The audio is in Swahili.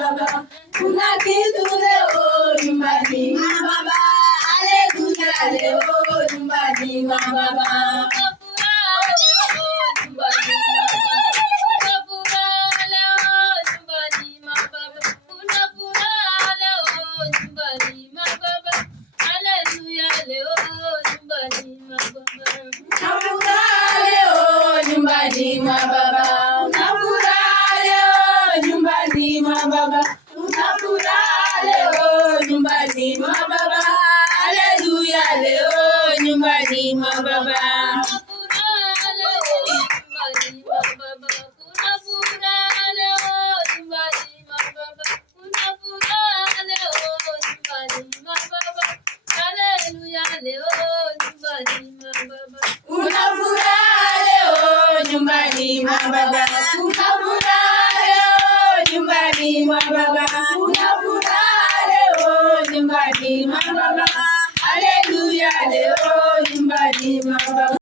baba. Kuna kitu leo nyumbani mwa baba. Haleluya, leo nyumbani mwa baba. Nyumbani mwa baba, una furaha leo. Nyumbani mwa baba, una furaha leo. Nyumbani mwa baba, haleluya, leo nyumbani mwa baba. Una furaha leo nyumbani mwa baba. Una furaha leo nyumbani mwa baba. Una furaha leo nyumbani mwa baba.